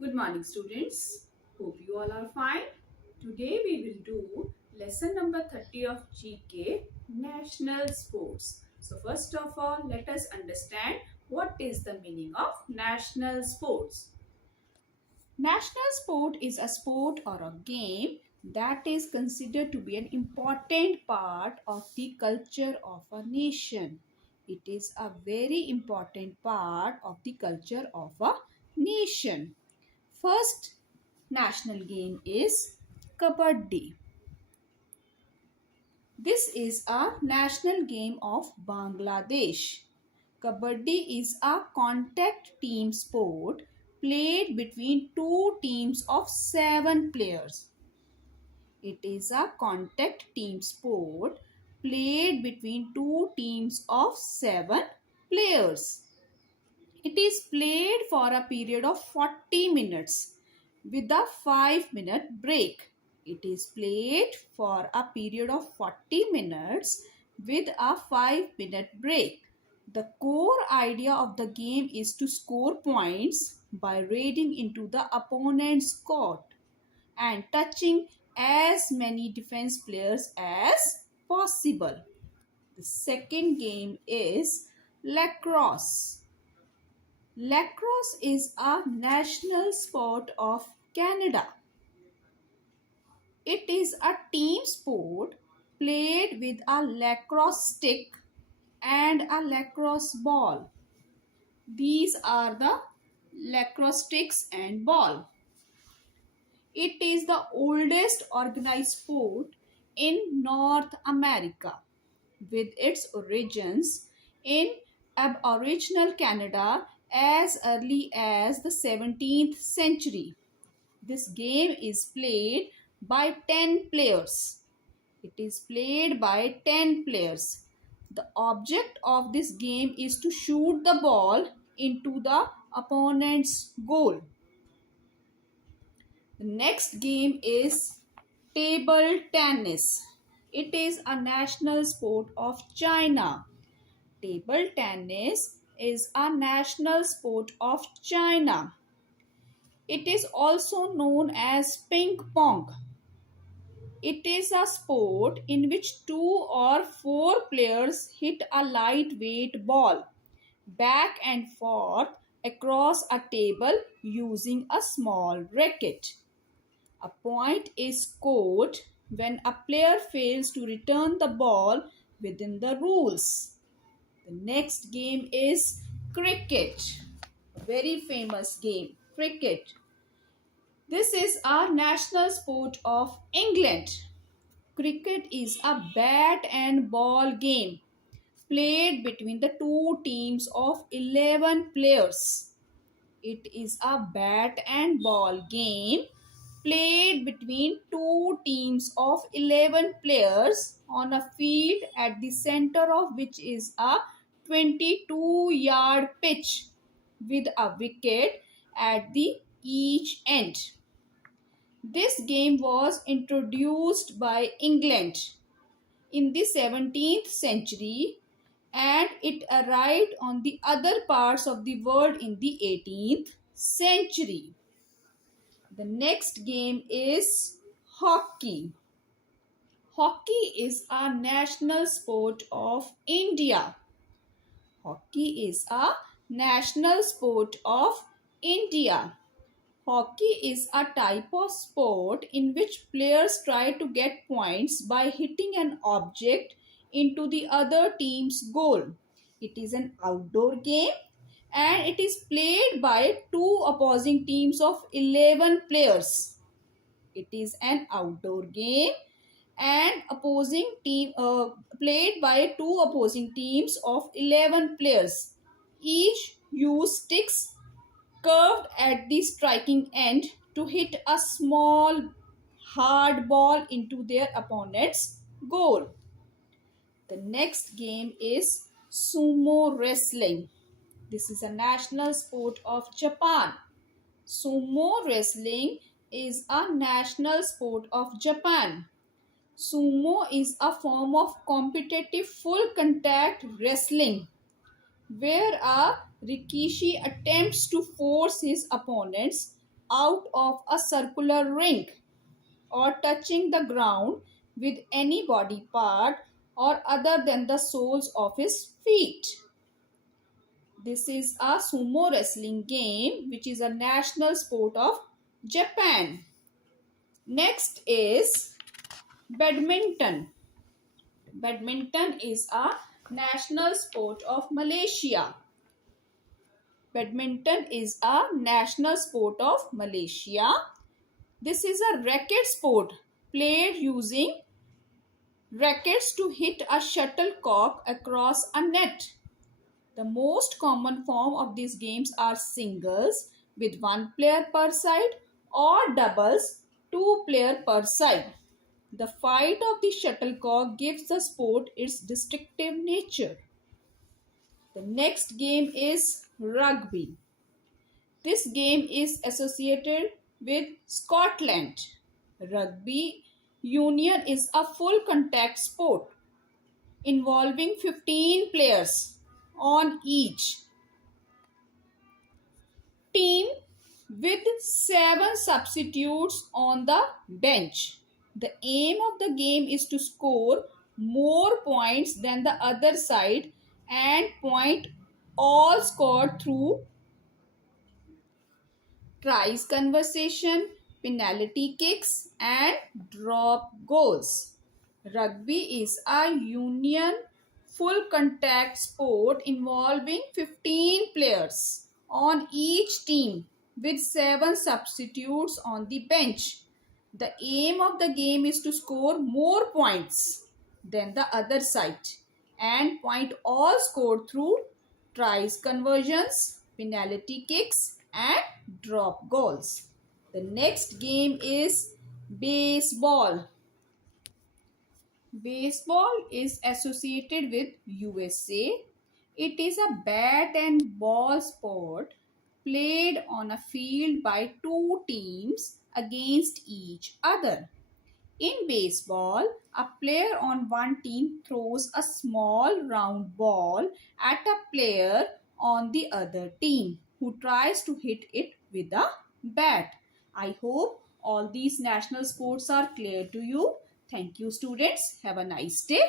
Good morning, students. Hope you all are fine. Today we will do lesson number 30 of GK, National Sports. So first of all, let us understand what is the meaning of national sports. National sport is a sport or a game that is considered to be an important part of the culture of a nation. It is a very important part of the culture of a nation. First national game is Kabaddi. This is a national game of Bangladesh. Kabaddi is a contact team sport played between two teams of 7 players. It is a contact team sport played between two teams of 7 players. It is played for a period of 40 minutes with a 5-minute break. It is played for a period of 40 minutes with a 5-minute break. The core idea of the game is to score points by raiding into the opponent's court and touching as many defense players as possible. The second game is lacrosse. Lacrosse is a national sport of Canada. It is a team sport played with a lacrosse stick and a lacrosse ball. These are the lacrosse sticks and ball. It is the oldest organized sport in North America, with its origins in Aboriginal Canada as early as the 17th century. This game is played by 10 players. It is played by 10 players. The object of this game is to shoot the ball into the opponent's goal. The next game is table tennis. It is a national sport of China. Table tennis is a national sport of China. It is also known as ping pong. It is a sport in which 2 or 4 players hit a lightweight ball back and forth across a table using a small racket. A point is scored when a player fails to return the ball within the rules. The next game is cricket. A very famous game, cricket. This is our national sport of England. Cricket is a bat and ball game played between the two teams of 11 players. It is a bat and ball game played between two teams of 11 players on a field at the center of which is a 22-yard pitch with a wicket at the each end. This game was introduced by England in the 17th century and it arrived on the other parts of the world in the 18th century. The next game is hockey. Hockey is a national sport of India. Hockey is a national sport of India. Hockey is a type of sport in which players try to get points by hitting an object into the other team's goal. It is an outdoor game and it is played by two opposing teams of 11 players. It is an outdoor game and opposing team played by two opposing teams of 11 players. Each use sticks curved at the striking end to hit a small hard ball into their opponent's goal. The next game is sumo wrestling. This is a national sport of Japan. Sumo wrestling is a national sport of Japan. Sumo is a form of competitive full contact wrestling where a rikishi attempts to force his opponents out of a circular ring or touching the ground with any body part or other than the soles of his feet. This is a sumo wrestling game which is a national sport of Japan. Next is badminton. Badminton is a national sport of Malaysia. Badminton is a national sport of Malaysia. This is a racket sport played using rackets to hit a shuttlecock across a net. The most common form of these games are singles with one player per side or doubles, two players per side. The fight of the shuttlecock gives the sport its distinctive nature. The next game is rugby. This game is associated with Scotland. Rugby union is a full contact sport involving 15 players on each team with 7 substitutes on the bench. The aim of the game is to score more points than the other side and point all scored through tries conversion, penalty kicks and drop goals. Rugby is a union full contact sport involving 15 players on each team with 7 substitutes on the bench. The aim of the game is to score more points than the other side and point all scored through tries conversions, penalty kicks and drop goals. The next game is baseball. Baseball is associated with USA. It is a bat and ball sport played on a field by two teams against each other. In baseball, a player on one team throws a small round ball at a player on the other team who tries to hit it with a bat. I hope all these national sports are clear to you. Thank you, students. Have a nice day.